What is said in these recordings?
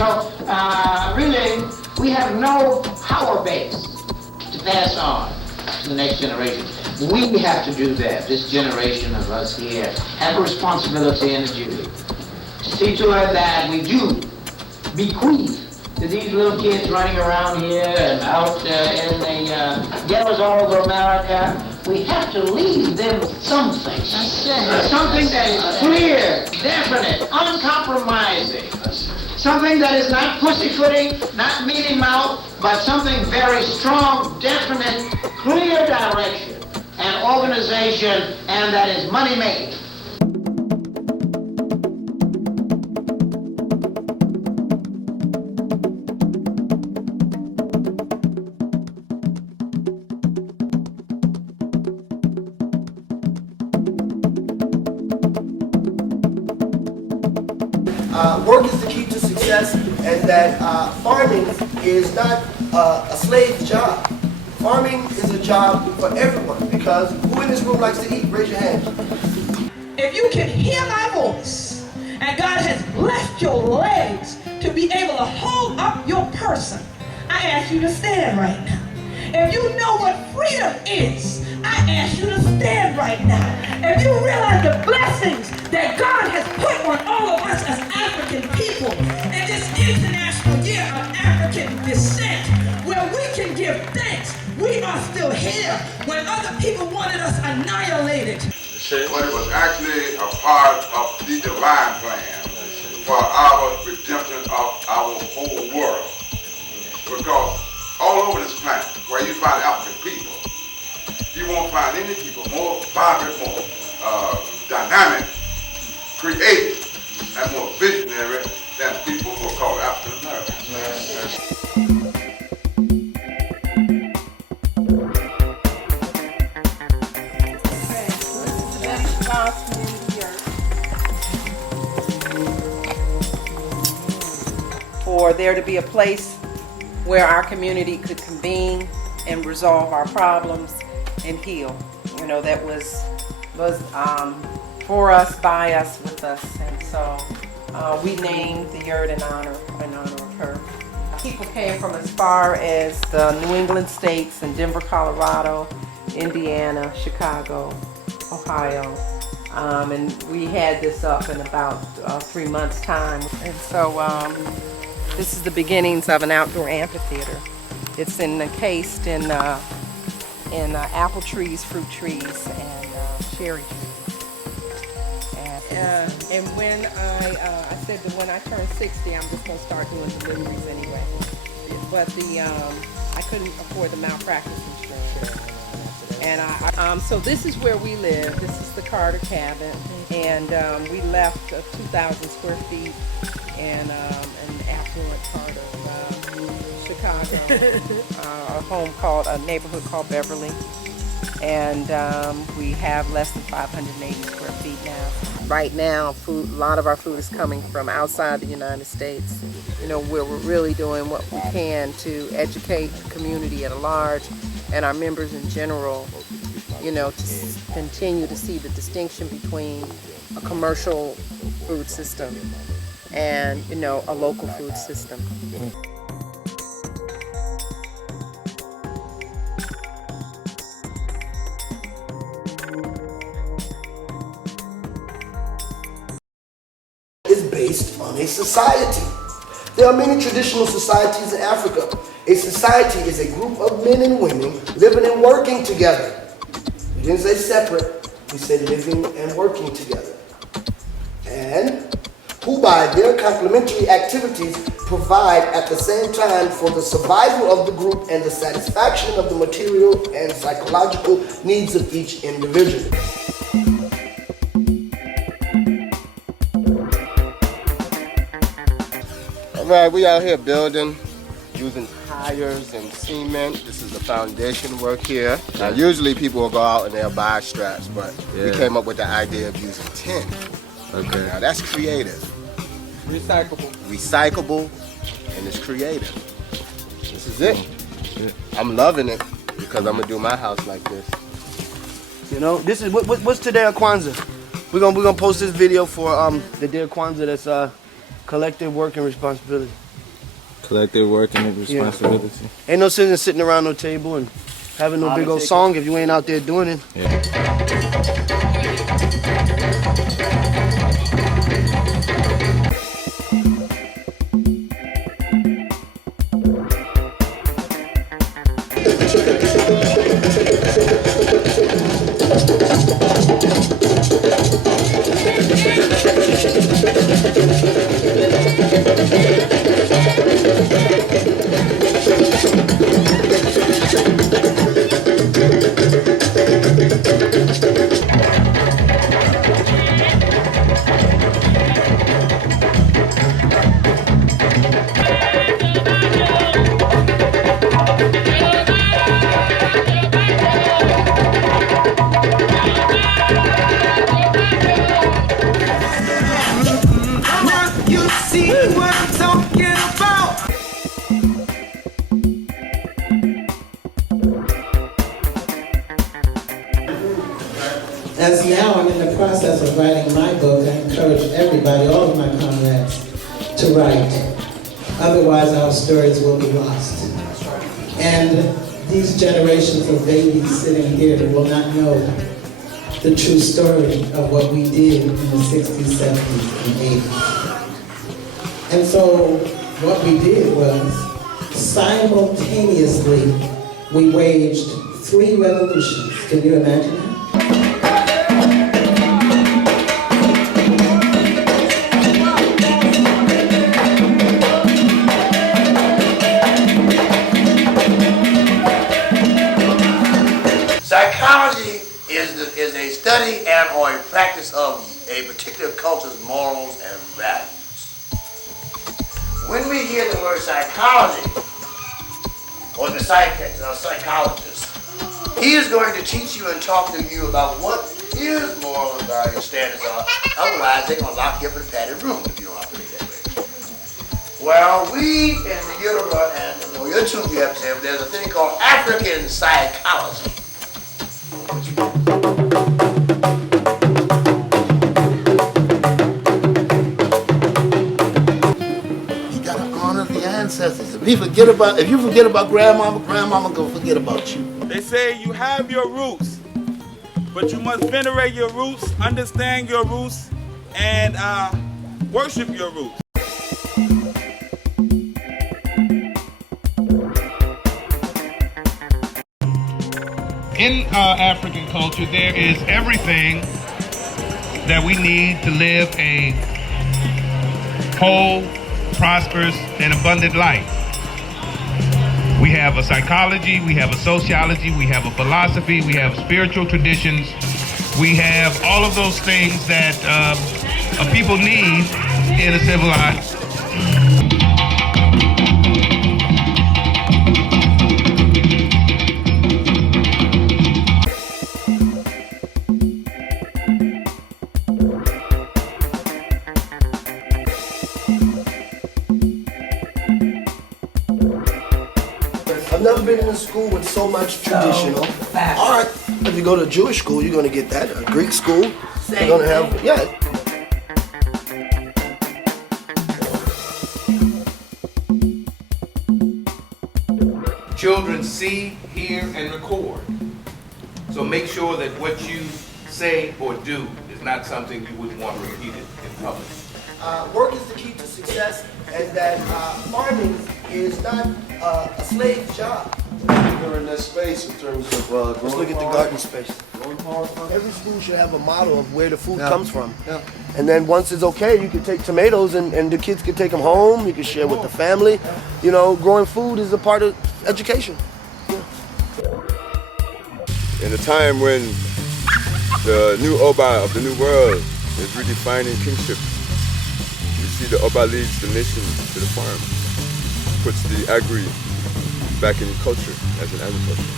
So, really, we have no power base to pass on to the next generation. We have to do that. This generation of us here have a responsibility and a duty to see to it that we do bequeath to these little kids running around here and out in the ghettos all over America. We have to leave them something. Something that is clear, definite, uncompromising. Something that is not pussyfooting, not mealy mouth, but something very strong, definite, clear direction and organization, and that is money making. Work is the key to success, and that farming is not a slave job. Farming is a job for everyone, because who in this room likes to eat? Raise your hand. If you can hear my voice, and God has blessed your legs to be able to hold up your person, I ask you to stand right now. If you know what freedom is, I ask you to stand right now. If you realize the blessings that God has put on all of us as African people in this International Year of African Descent, where we can give thanks, we are still here when other people wanted us annihilated. Well, it was actually a part of the divine plan for our redemption of our whole world. Because all over this planet, where you find African people, you won't find any people more vibrant, more dynamic, creative, and more visionary than people who are called African Americans. For there to be a place where our community could convene and resolve our problems and heal. You know, that was for us, by us, with us. And so we named the yurt in honor of her. People came from as far as the New England states and Denver, Colorado, Indiana, Chicago, Ohio. And we had this up in about 3 months' time. And so this is the beginnings of an outdoor amphitheater. It's encased in apple trees, fruit trees, and cherry trees. And when I said that when I turn 60, I'm just going to start doing deliveries anyway. But I couldn't afford the malpractice insurance. And so this is where we live. This is the Carter cabin, and we left 2,000 square feet in an affluent part of Chicago, a neighborhood called Beverly, and we have less than 580 square feet now. Right now, a lot of our food is coming from outside the United States. You know, where we're really doing what we can to educate the community at large and our members in general, you know, to continue to see the distinction between a commercial food system and, you know, a local food system. Is based on a society. There are many traditional societies in Africa. A society is a group of men and women living and working together. We didn't say separate, we said living and working together. And who by their complementary activities provide at the same time for the survival of the group and the satisfaction of the material and psychological needs of each individual. Alright, we out here building using tires and cement. This is the foundation work here. Now usually people will go out and they'll buy straps, but we came up with the idea of using tin. Okay. Now that's creative. Recyclable. Recyclable, and it's creative. This is it. I'm loving it because I'm gonna do my house like this. You know, this is what's today Kwanzaa. We're gonna post this video for the Day of Kwanzaa. That's collective work and responsibility. Collective work and responsibility. Ain't no sitting around no table and having no big old song if you ain't out there doing it. As now I'm in the process of writing my book, I encourage everybody, all of my comrades, to write. Otherwise our stories will be lost. And these generations of babies sitting here will not know the true story of what we did in the 60s, 70s, and 80s. And so what we did was, simultaneously, we waged 3 revolutions. Can you imagine that? Psychology is a study and or a practice of a particular culture's morals and values. When we hear the word psychology, or the psychologist, he is going to teach you and talk to you about what his moral and value standards are. Otherwise, they're going to lock you up in a padded room if you don't operate that way. Well, we in the Yoruba and the Oyotunji have said there's a thing called African psychology. You gotta honor the ancestors. If you forget about grandmama, grandmama gonna forget about you. They say you have your roots, but you must venerate your roots, understand your roots, and worship your roots. In African culture, there is everything that we need to live a whole, prosperous, and abundant life. We have a psychology, we have a sociology, we have a philosophy, we have spiritual traditions. We have all of those things that people need in a civilized. I've never been in a school with so much traditional art. If you go to a Jewish school, you're going to get that. A Greek school, you're going to have, yeah. Children see, hear, and record. So make sure that what you say or do is not something you wouldn't want repeated in public. Work is the key to success, and that farming is not a slave job. They're in that space in terms of Let's look at the garden space. Every school should have a model of where the food comes from. Yeah. And then once it's okay, you can take tomatoes and the kids can take them home. You can share with the family. You know, growing food is a part of education. Yeah. In a time when the new Oba of the new world is redefining kingship, you see the Oba leads the nation to the farm, puts the agri back in culture as an agriculture.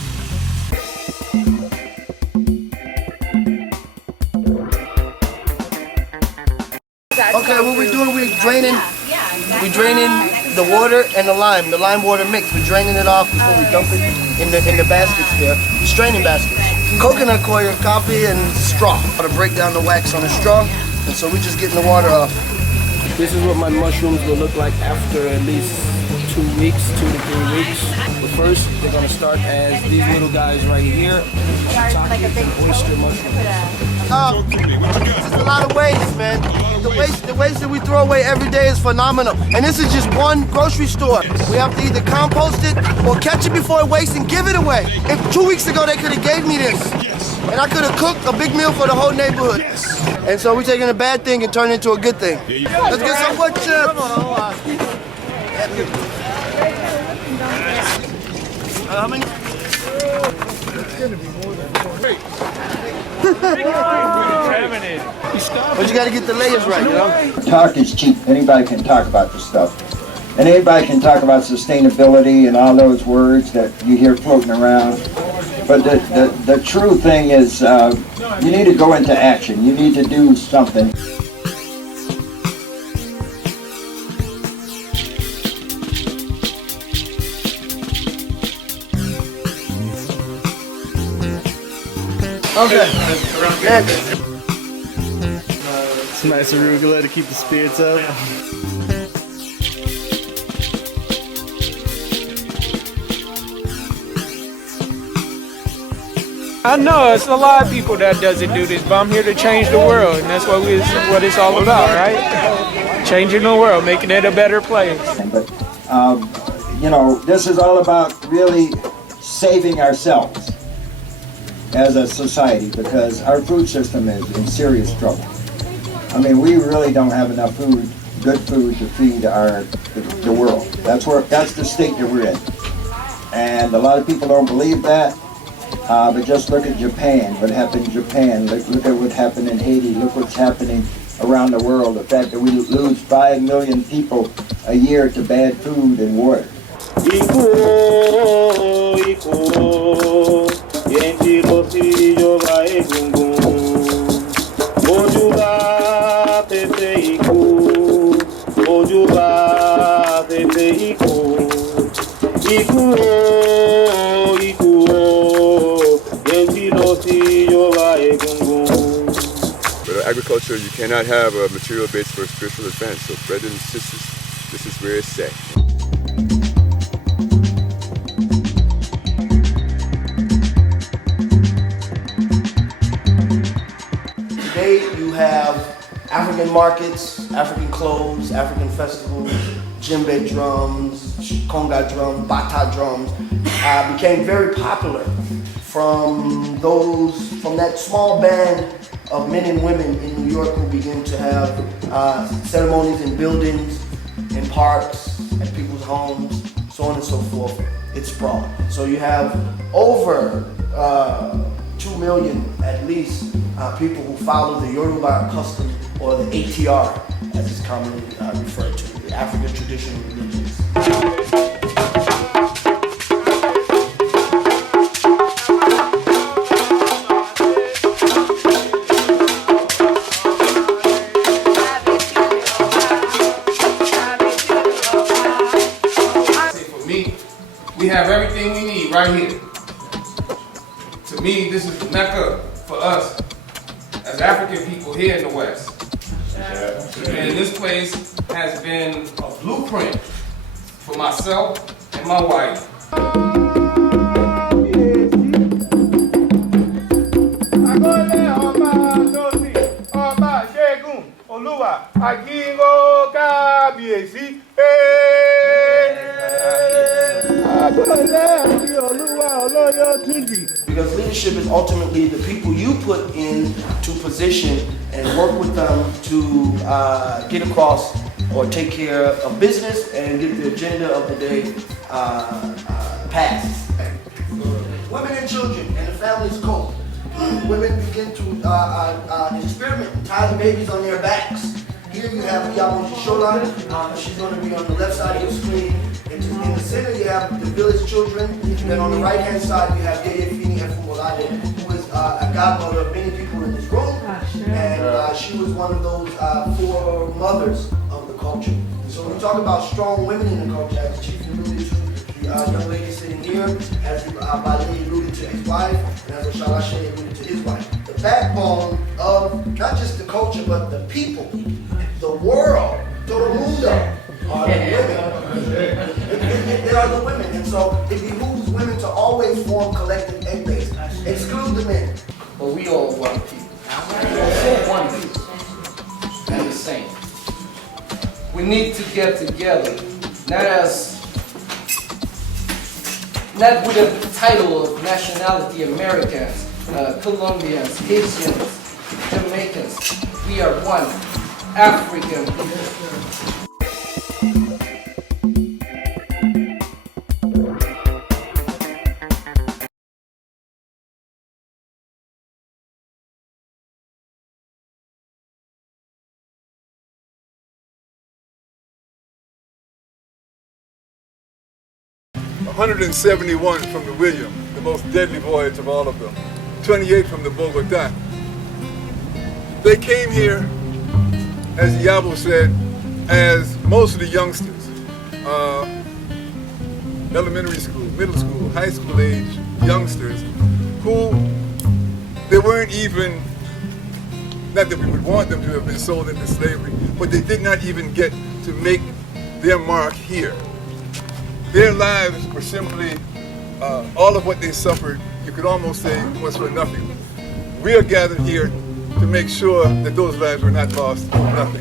Okay, what we're doing, we're draining the water and the lime water mix. We're draining it off before we dump it in the baskets there, the straining baskets. Coconut coir, coffee, and straw to break down the wax on the straw, and so we're just getting the water off. This is what my mushrooms will look like after at least 2 weeks, 2 to 3 weeks. But first, they're gonna start as these little guys right here. Like a big oyster mushroom. It's a lot of waste, man. The waste that we throw away every day is phenomenal. And this is just one grocery store. We have to either compost it or catch it before it wastes and give it away. If 2 weeks ago they could have gave me this, and I could have cooked a big meal for the whole neighborhood. And so we're taking a bad thing and turning it into a good thing. Let's get some wood chips. How many? But you got to get the layers right, you know? Talk is cheap. Anybody can talk about this stuff. And anybody can talk about sustainability and all those words that you hear floating around. But the true thing is you need to go into action. You need to do something. Okay, next. Some nice arugula to keep the spirits up. I know it's a lot of people that doesn't do this, but I'm here to change the world, and that's what it's all about, right? Changing the world, making it a better place. But you know, this is all about really saving ourselves as a society, because our food system is in serious trouble. I mean, we really don't have enough food, good food, to feed the world. That's the state that we're in. And a lot of people don't believe that, but just look at Japan, what happened in Japan, look at what happened in Haiti, look what's happening around the world, the fact that we lose 5 million people a year to bad food and water. But agriculture, you cannot have a material base for spiritual advance. So, brothers and sisters, this is where it's at. Today you have African markets, African clothes, African festivals, djembe drums, conga drums, bata drums became very popular from that small band of men and women in New York who began to have ceremonies in buildings, in parks, at people's homes, so on and so forth. It's broad. So you have over 2 million at least people who follow the Yoruba custom, or the ATR as it's commonly referred to, the African traditional religions. For me, we have everything we need right here. To me, this is the Mecca for us as African people here in the West. And this place has been a blueprint for myself and my wife. Because leadership is ultimately the people you put into position and work with them to get across or take care of business and get the agenda of the day passed. Women and children and the family's cope. Women begin to experiment and tie the babies on their backs. Here you have Yamoji Shola. She's going to be on the left side of your screen. In the center you have the village children. Then on the right hand side you have Yeye Fini Efumolade, who is a godmother of many people in this room. And she was one of those 4 mothers of the culture. So when we talk about strong women in the culture, as the chief alluded to, the young lady sitting here, as Bali alluded to his wife, and as Oshalashe alluded to his wife. The backbone of not just the culture, but the people, the world, Todo mundo are the women. They are the women. And so it behooves women to always form collective egg base. Exclude the men. But we all one people. One people. And the same. We need to get together, not with the title of nationality, Americans, Colombians, Haitians, Jamaicans. We are one African people. 171 from the William, the most deadly voyage of all of them. 28 from the Bogota. They came here, as Yabo said, as mostly youngsters. Elementary school, middle school, high school age youngsters who they weren't even, not that we would want them to have been sold into slavery, but they did not even get to make their mark here. Their lives were simply, all of what they suffered, you could almost say, was for nothing. We are gathered here to make sure that those lives were not lost for nothing,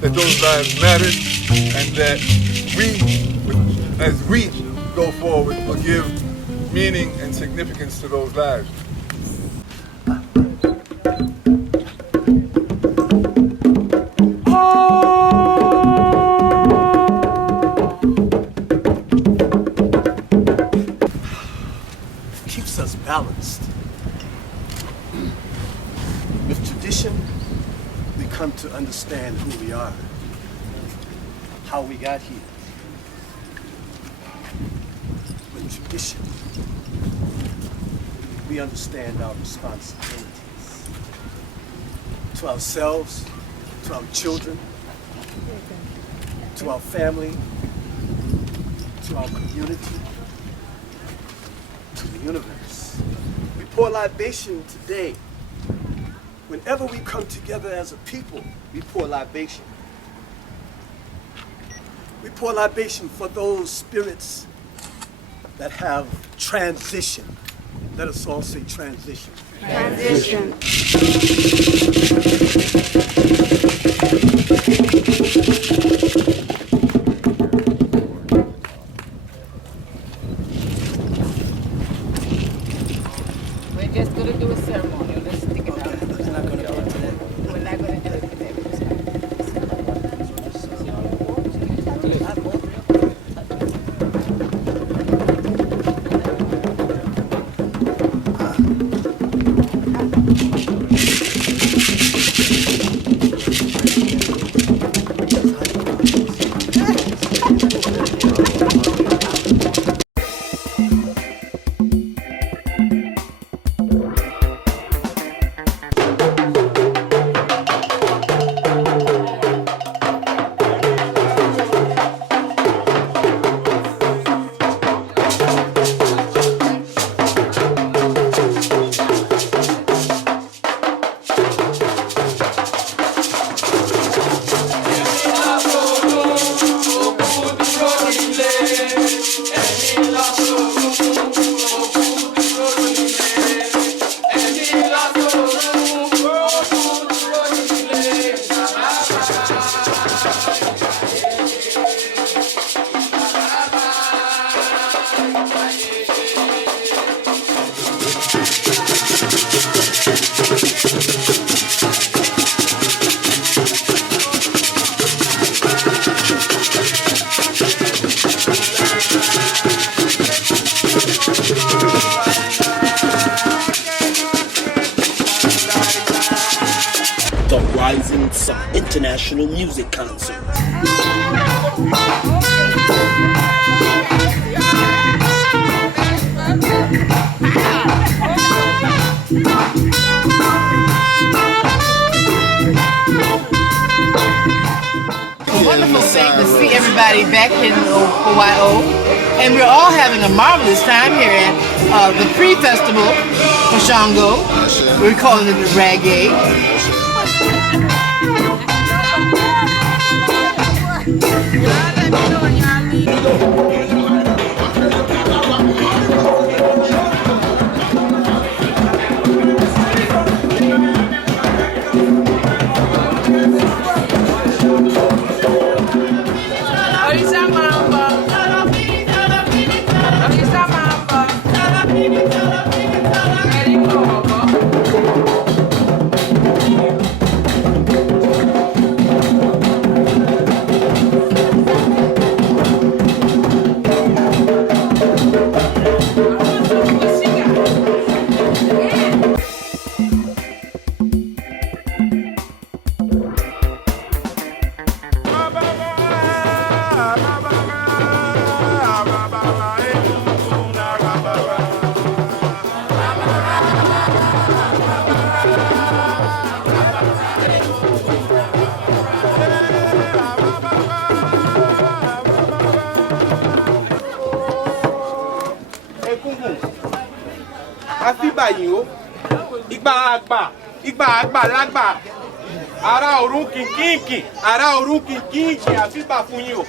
that those lives mattered, and that we, as we go forward, will give meaning and significance to those lives. Keeps us balanced. With tradition, we come to understand who we are, how we got here. With tradition, we understand our responsibilities to ourselves, to our children, to our family, to our community, to the universe. We pour libation today. Whenever we come together as a people, we pour libation. We pour libation for those spirits that have transition. Let us all say transition. Transition. We're just going to do a ceremony. Let's stick it out. We're not going to do it today. We're not going to do it today. The Rising Sun International Music Concert. A wonderful thing to see everybody back in Ohio, and we're all having a marvelous time here at the pre-festival for Shango. We're calling it the Reggae. Ara orun kinkinkin, ara orun kinkinkin, àfi bà fún yín o.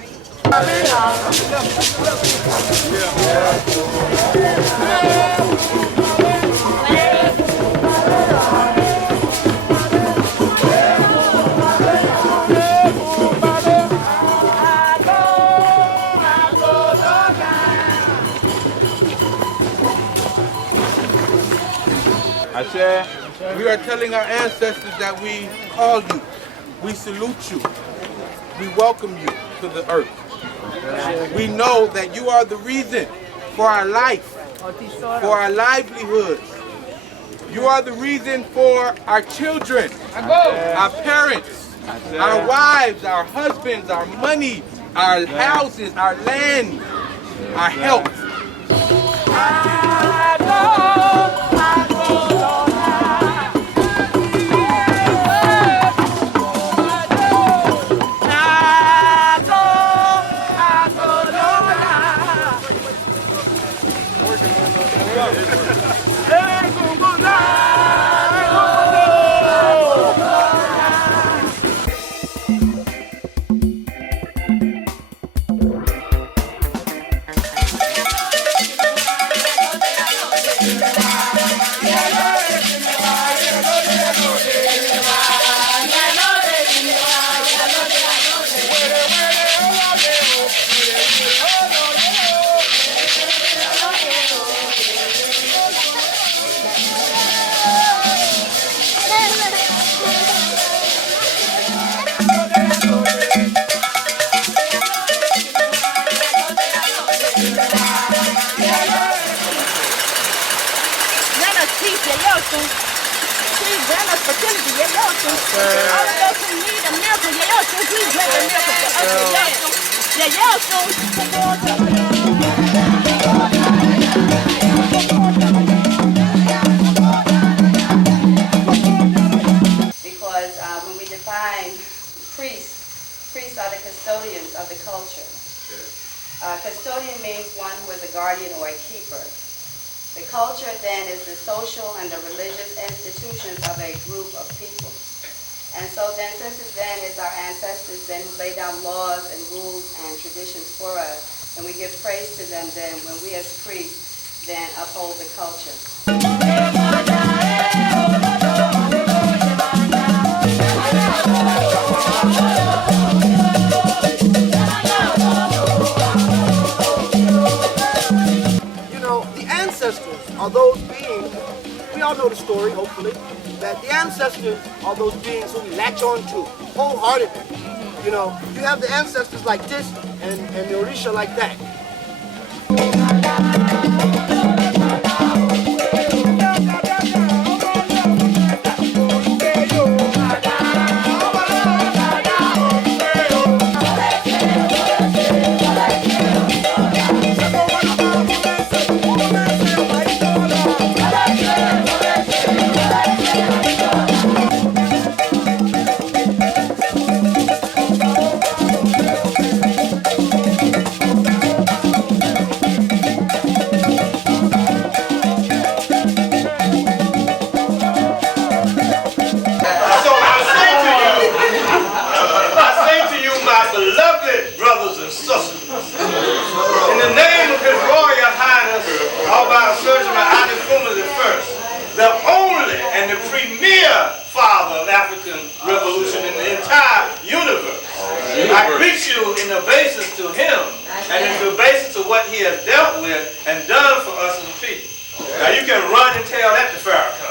We are telling our ancestors that we call you, we salute you, we welcome you to the earth. We know that you are the reason for our life, for our livelihoods. You are the reason for our children, our parents, our wives, our husbands, our money, our houses, our land, our health. Because when we define priests are the custodians of the culture. Custodian means one who is a guardian or a keeper. The culture then is the social and the religious institutions of a group of people. And so then, since it then is our ancestors then who lay down laws and rules and traditions for us, and we give praise to them then when we as priests then uphold the culture. Are those beings, we all know the story, hopefully, that the ancestors are those beings who we latch on to wholeheartedly. You know, you have the ancestors like this and the Orisha like that. and it's the basis of what he has dealt with and done for us as a people. Now you can run and tell that to Farrakhan.